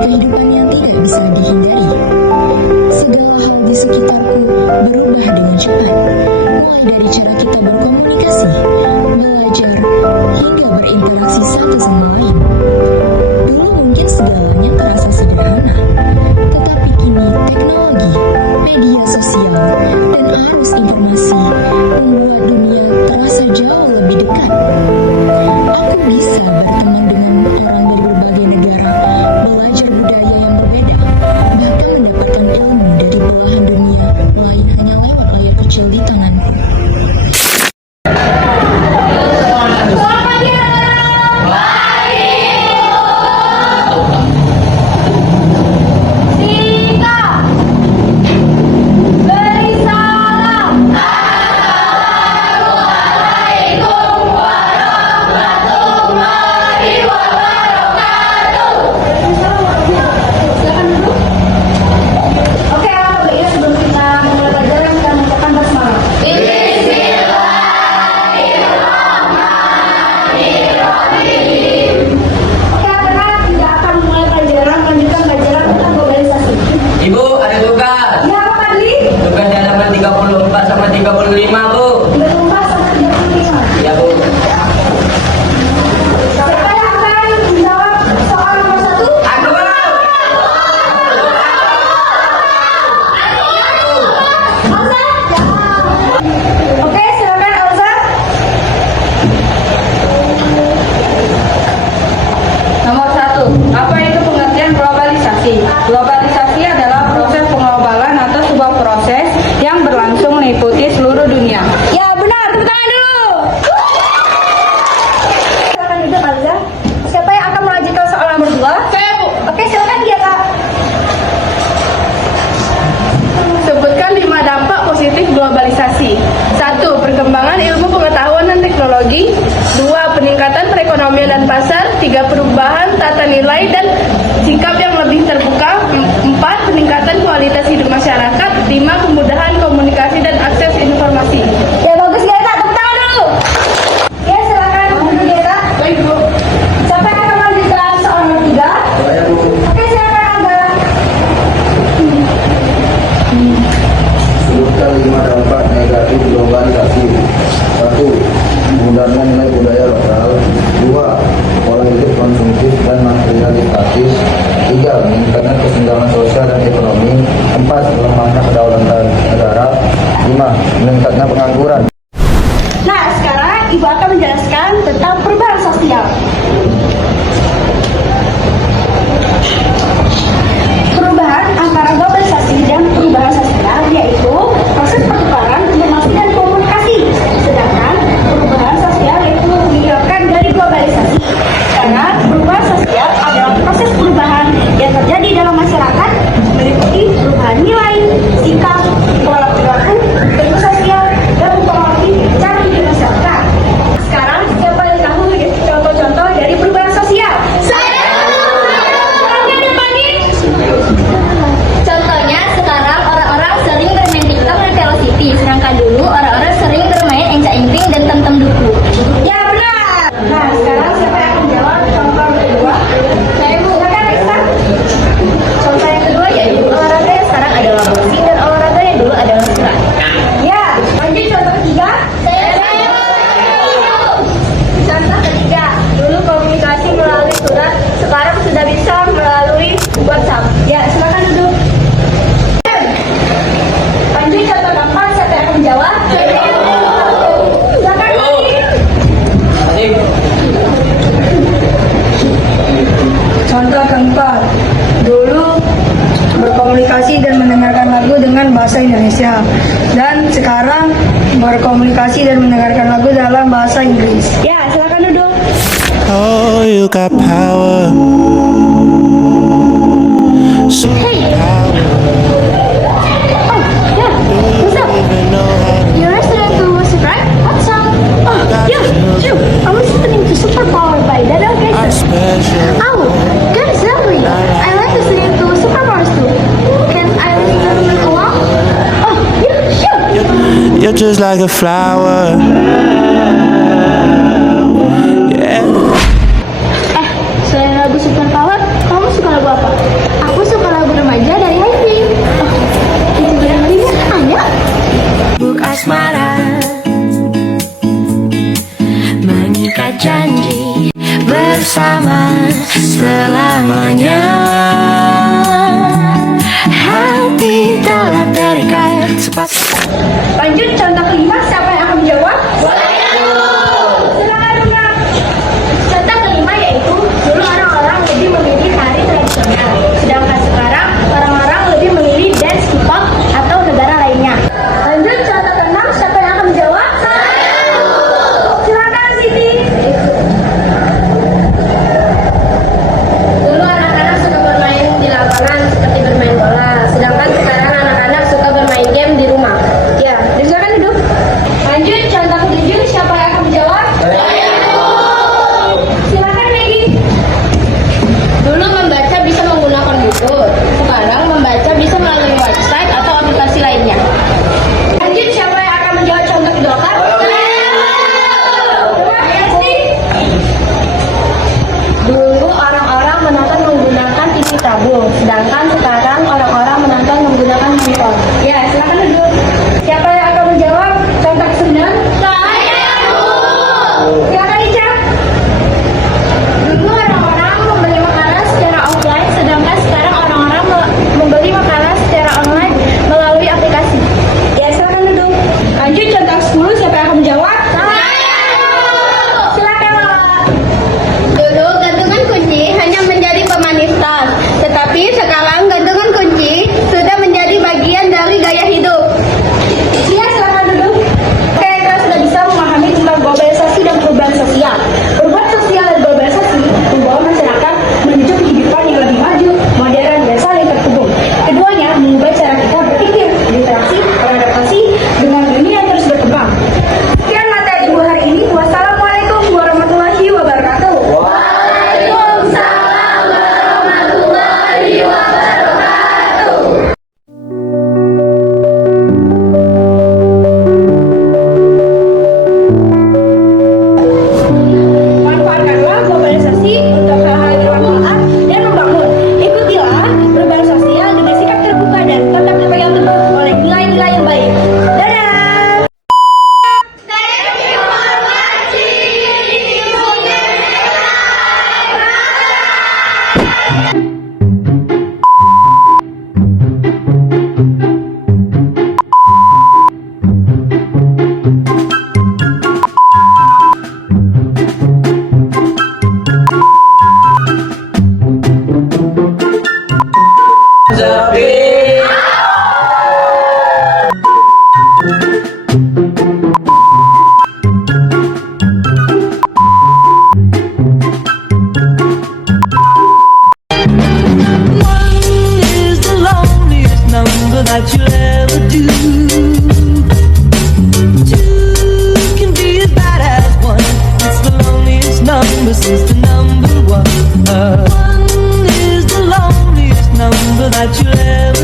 kehidupan yang tidak bisa dihindari. Segala hal di sekitarku berubah dengan cepat, mulai dari cara kita berkomunikasi, belajar, hingga berinteraksi satu sama lain. Dulu mungkin segalanya terasa sederhana, tetapi kini teknologi, media sosial, dan arus informasi membuat dunia terasa jauh lebih dekat. Aku bisa berteman dengan orang dari berbagai negara, belajar budaya yang berbeda, bahkan mendapatkan ilmu dari belahan dunia lain hanya lewat layar kecil di tanganku. Globalisasi adalah proses penglobalan atau sebuah proses yang berlangsung meliputi seluruh dunia. Ya benar, tepuk tangan dulu. Silakan duduk, Alza. Siapa yang akan melanjutkan soal nomor 2? Saya, Bu. Oke, silakan dia, Kak. Sebutkan 5 dampak positif globalisasi. 1. Perkembangan ilmu pengetahuan dan teknologi. 2. Peningkatan perekonomian dan pasar. 3. Perubahan tata nilai dan sikap yang lebih terbuka. 4. Peningkatan kualitas hidup masyarakat. 5. Kemudahan komunikasi dan akses informasi. Ya bagus ya Kak, tepuk tangan dulu. Ya silakan duduk ya Kak. Baik Bu. Siapa yang akan melanjutkan soal nomor 3? Saya Bu. Oke silakan Angga. Sebutkan 5 dampak negatif globalisasi. 1. Mudahnya nilai budaya lokal. 2. Pola hidup konsumtif dan materialitatis. 3. Meningkatnya kesenjangan sosial dan ekonomi. 4. Melemahnya kedaulatan negara. 5. Meningkatnya pengangguran. Nah sekarang Ibu akan menjelaskan tentang perubahan sosial. Perubahan antara globalisasi dan perubahan sosial yaitu proses pertukaran informasi dan komunikasi. Sedangkan perubahan sosial itu dilakukan dari globalisasi. Karena perubahan sosial adalah proses perubahan yang terjadi dalam masyarakat meliputi perubahan nilai, sikap, pola perilaku, bentuk sosial, dan mempengaruhi cara hidup masyarakat. Sekarang siapa yang tahu contoh-contoh dari perubahan sosial? Contohnya sekarang orang-orang sering bermain TikTok dan Velocity, sedangkan dulu orang-orang sering bermain enca-emping dan temtem duku. Ya benar. Nah sekarang siapa yang akan jawab contoh kedua? Saya Bu. Silakan Risa. Contoh yang kedua yaitu olahraga yang sekarang adalah boxing dan olahraga yang dulu adalah surat. Ya. Lanjut contoh ketiga. Contoh ketiga, dulu komunikasi melalui surat, sekarang sudah bisa melalui WhatsApp. Ya silakan duduk. Lanjut contoh keempat. Siapa yang akan menjawab? Silakan Fadil. Contoh keempat, dulu berkomunikasi dan mendengarkan lagu dengan bahasa Indonesia dan sekarang berkomunikasi dan mendengarkan lagu dalam bahasa Inggris. Ya, silakan duduk. Oh, you got power. Superpower. Oh, yeah, what's up? You're listening to music, right? What song? Oh, yeah, sure. I'm listening to Superpower by Daniel I'm Kaiser. special. Oh, good, Zelly. I like listening to Superpowers too. Can I listen along? Oh, yeah, sure. You're just like a flower. Yeah. Selain lagu Superpower, kamu suka lagu apa? bersama selamanya. Hati telah terikat cepat. Lanjut contoh kelima, siapa yang akan menjawab? Silakan Duna. Contoh kelima yaitu dulu orang-orang lebih memilih tari tradisional, sedangkan sekarang orang-orang lebih memilih dance hip-hop atau negara lainnya. Lanjut contoh keenam, siapa yang akan menjawab? Silakan Siti. Dulu anak-anak suka bermain di lapangan seperti bermain bola, sedangkan sekarang anak-anak suka bermain game di rumah. Ya, silakan duduk. Lanjut contoh ketujuh, siapa yang akan menjawab? Silakan Maggie. Dulu membaca bisa menggunakan buku, sekarang membaca bisa melalui website atau aplikasi lainnya. Lanjut siapa yang akan menjawab contoh kedelapan? Dulu orang-orang menonton menggunakan TV tabung, sedangkan sekarang orang-orang menonton menggunakan handphone. Ya, silakan duduk. Siapa yang akan menjawab contoh kesembilan? Silakan Ica. Dulu orang-orang membeli makanan secara offline, sedangkan sekarang orang-orang membeli makanan secara online melalui aplikasi. Ya, silakan duduk. Lanjut contoh 10, siapa yang akan menjawab? Silakan Lala. Dulu gantungan kunci hanya menjadi pemanis tas, tetapi sekarang gantungan kunci sudah menjadi bagian dari gaya hidup. Ya, silakan duduk. Oke, kita sudah bisa memahami tentang globalisasi dan perubahan sosial. Perubahan sosial dan globalisasi membawa masyarakat menuju kehidupan yang lebih maju, modern, dan saling terhubung. Keduanya mengubah cara kita berpikir, berinteraksi, beradaptasi dengan dunia yang terus berkembang. Sekian materi ibu hari ini. Wassalamualaikum warahmatullahi wabarakatuh. Waalaikumsalam warahmatullahi wabarakatuh. Manfaatkanlah globalisasi untuk hal-hal yang bermanfaat dan membangun. Ikutilah perubahan sosial dengan sikap terbuka dan tetap dipegang teguh oleh nilai-nilai yang baik. Dadah! One is the loneliest number that you'll ever do. Two can be as bad as one. It's the loneliest number since the number one. One is the loneliest number that you'll ever